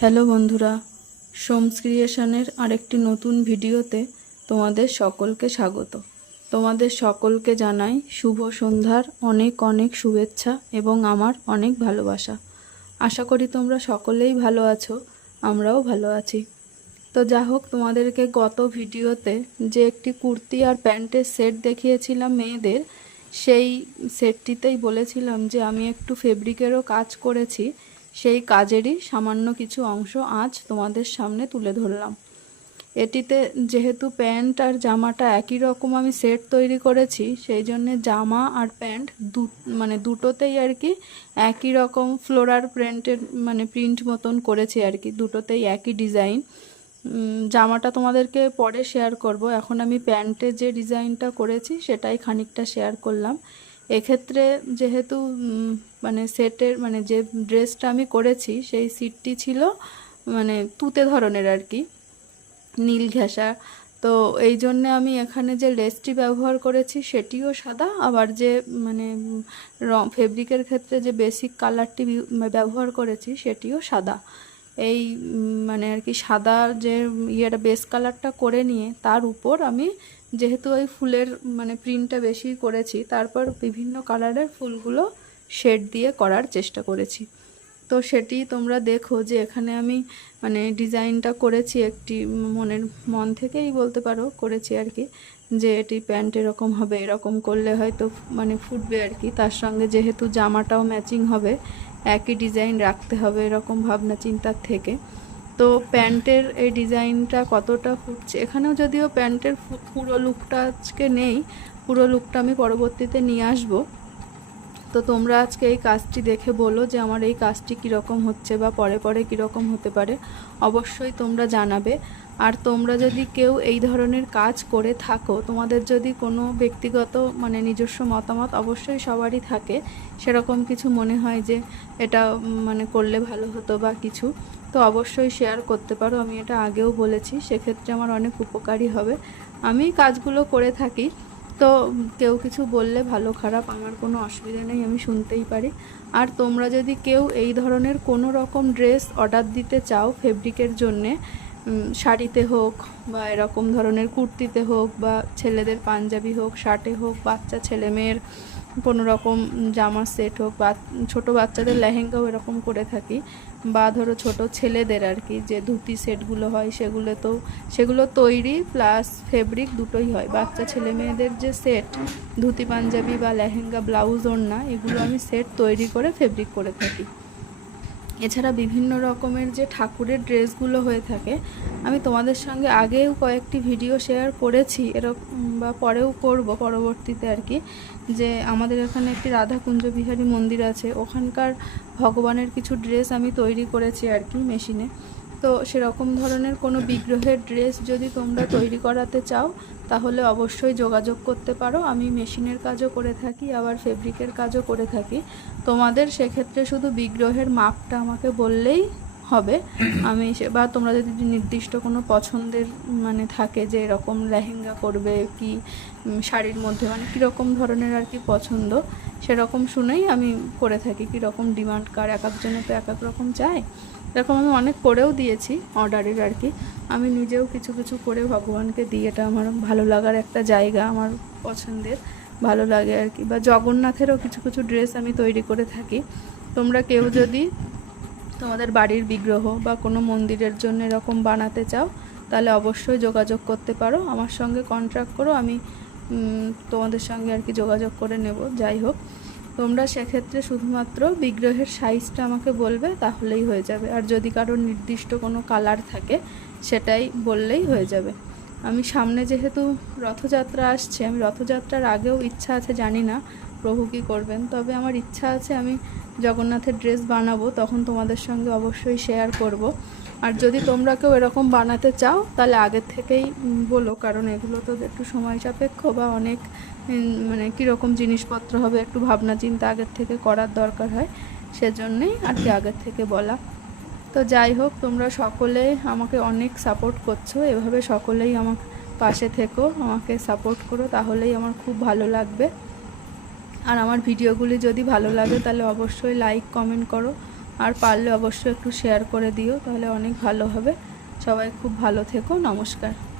Hello বন্ধুরা, সোমস ক্রিয়েশনের আরেকটি নতুন ভিডিওতে তোমাদের সকলকে স্বাগত। তোমাদের সকলকে জানাই শুভ সন্ধ্যার অনেক অনেক শুভেচ্ছা এবং আমার অনেক ভালোবাসা। আশা করি তোমরা সকলেই ভালো আছো, আমরাও ভালো আছি। তো যা হোক, তোমাদেরকে গত ভিডিওতে যে একটি কুর্তি আর প্যান্টের সেট দেখিয়েছিলাম মেয়েদের, সেই সেটটিতেই বলেছিলাম যে আমি একটু ফেব্রিকেরও কাজ করেছি। সেই কাজেরই সামান্য কিছু অংশ আজ তোমাদের সামনে তুলে ধরলাম। এটিতে যেহেতু প্যান্ট আর জামাটা একই রকম আমি সেট তৈরি করেছি, সেই জন্যে জামা আর প্যান্ট দুটোতেই আর কি একই রকম ফ্লোরার প্রিন্ট মতন করেছি আর কি, দুটোতেই একই ডিজাইন। জামাটা তোমাদেরকে পরে শেয়ার করব, এখন আমি প্যান্টে যে ডিজাইনটা করেছি সেটাই খানিকটা শেয়ার করলাম। এক্ষেত্রে যেহেতু সেটের যে ড্রেসটা আমি করেছি সেই সিটটি ছিল তুতে ধরনের আর কি, নীল ঘেঁষা। তো এই জন্যে আমি এখানে যে লেসটি ব্যবহার করেছি সেটিও সাদা, আবার যে ফেব্রিকের ক্ষেত্রে যে বেসিক কালারটি ব্যবহার করেছি সেটিও সাদা। এই আর কি সাদা যে বেস কালারটা করে নিয়ে তার উপর আমি যেহেতু ওই ফুলের প্রিন্টটা বেশি করেছি, তারপর বিভিন্ন কালারের ফুলগুলো শেড দিয়ে করার চেষ্টা করেছি। তো সেটি তোমরা দেখো যে এখানে আমি ডিজাইনটা করেছি একটি মন থেকেই বলতে পারো করেছি আর কি, যে এটি প্যান্ট এরকম হবে, এরকম করলে হয়তো ফুটবে আর কি। তার সঙ্গে যেহেতু জামাটাও ম্যাচিং হবে, একই ডিজাইন রাখতে হবে এরকম ভাবনা চিন্তার থেকে। তো প্যান্টের এই ডিজাইনটা কতটা ফুটছে, এখানেও যদিও প্যান্টের পুরো লুকটা আজকে নেই, পুরো লুকটা আমি পরবর্তীতে নিয়ে আসবো। তো তোমরা আজকে এই কাজটি দেখে বলো যে আমার এই কাজটি কীরকম হচ্ছে বা পরে পরে কীরকম হতে পারে, অবশ্যই তোমরা জানাবে। আর তোমরা যদি কেউ এই ধরনের কাজ করে থাকো, তোমাদের যদি কোনো ব্যক্তিগত নিজস্ব মতামত অবশ্যই সবারই থাকে, সেরকম কিছু মনে হয় যে এটা করলে ভালো হতো বা কিছু, তো অবশ্যই শেয়ার করতে পারো। আমি এটা আগেও বলেছি, সেক্ষেত্রে আমার অনেক উপকারী হবে। আমি কাজগুলো করে থাকি, তো কেউ কিছু বললে ভালো খারাপ আমার কোনো অসুবিধা নেই, আমি শুনতেই পারি। আর তোমরা যদি কেউ এই ধরনের কোনো রকম ড্রেস অর্ডার দিতে চাও ফেব্রিকের জন্যে, শাড়িতে হোক বা এরকম ধরনের কুর্তিতে হোক বা ছেলেদের পাঞ্জাবি হোক, শার্টে হোক, বাচ্চা ছেলে মেয়ের কোনো রকম জামা সেট হোক, বা ছোটো বাচ্চাদের লেহেঙ্গাও এরকম করে থাকি, বা ধরো ছোট ছেলেদের আর কি যে ধুতি সেটগুলো হয় সেগুলো তৈরি প্লাস ফেব্রিক দুটোই হয়। বাচ্চা ছেলে মেয়েদের যে সেট ধুতি পাঞ্জাবি বা লেহেঙ্গা ব্লাউজ ওড়না, এগুলো আমি সেট তৈরি করে ফেব্রিক করে থাকি। এছাড়া বিভিন্ন রকমের যে ঠাকুরের ড্রেসগুলো হয়ে থাকে, আমি তোমাদের সঙ্গে আগেও কয়েকটি ভিডিও শেয়ার করেছি এরকম, বা পরেও করব পরবর্তীতে আর কি, যে আমাদের এখানে একটি রাধাকুঞ্জ বিহারী মন্দির আছে, ওখানকার ভগবানের কিছু ড্রেস আমি তৈরি করেছি আর কি মেশিনে। তো সেরকম ধরনের কোনো বিগ্রহের ড্রেস যদি তোমরা তৈরি করাতে চাও তাহলে অবশ্যই যোগাযোগ করতে পারো। আমি মেশিনের কাজও করে থাকি, আবার ফেব্রিকের কাজও করে থাকি। তোমাদের সেক্ষেত্রে শুধু বিগ্রহের মাপটা আমাকে বললেই হবে, আমি বা তোমরা যদি নির্দিষ্ট কোনো পছন্দের থাকে যে এরকম লেহেঙ্গা করবে কি শাড়ির মধ্যে কীরকম ধরনের আর কি পছন্দ, সেরকম শুনেই আমি করে থাকি। কীরকম ডিমান্ড কার, এক একজনে তো এক এক রকম চায়, এরকম আমি অনেক করেও দিয়েছি অর্ডারের আর কি। আমি নিজেও কিছু কিছু করে ভগবানকে দিই, এটা আমার ভালো লাগার একটা জায়গা, আমার পছন্দের, ভালো লাগে আর কি। বা জগন্নাথেরও কিছু কিছু ড্রেস আমি তৈরি করে থাকি। তোমরা কেউ যদি তোমাদের বাড়ির বিগ্রহ বা কোনো মন্দিরের জন্য এরকম বানাতে চাও তাহলে অবশ্যই যোগাযোগ করতে পারো, আমার সঙ্গে কন্ট্যাক্ট করো, আমি তোমাদের সঙ্গে আর কি যোগাযোগ করে নেব। যাই হোক, তোমরা সেক্ষেত্রে শুধুমাত্র বিগ্রহের সাইজটা আমাকে বলবে তাহলেই হয়ে যাবে, আর যদি কারোর নির্দিষ্ট কোনো কালার থাকে সেটাই বললেই হয়ে যাবে। আমি সামনে যেহেতু রথযাত্রা আসছে, আমি রথযাত্রার আগেও ইচ্ছা আছে, জানি না প্রভু কী করবেন, তবে আমার ইচ্ছা আছে আমি জগন্নাথের ড্রেস বানাবো, তখন তোমাদের সঙ্গে অবশ্যই শেয়ার করব। আর যদি তোমরা কেউ এরকম বানাতে চাও তাহলে আগের থেকেই বলো, কারণ এগুলো তো একটু সময় সাপেক্ষ বা অনেক কীরকম জিনিসপত্র হবে একটু ভাবনা চিন্তা আগের থেকে করার দরকার হয়, সেজন্যই আর কি আগের থেকে বলা। তো যাই হোক, তোমরা সকলে আমাকে অনেক সাপোর্ট করছো, এভাবে সকলেই আমার পাশে থেকো, আমাকে সাপোর্ট করো, তাহলেই আমার খুব ভালো লাগবে। আর আমার ভিডিওগুলি যদি ভালো লাগে তাহলে অবশ্যই লাইক কমেন্ট করো, আর পারলে অবশ্যই একটু শেয়ার করে দিও, তাহলে অনেক ভালো হবে। সবাই খুব ভালো থেকো, নমস্কার।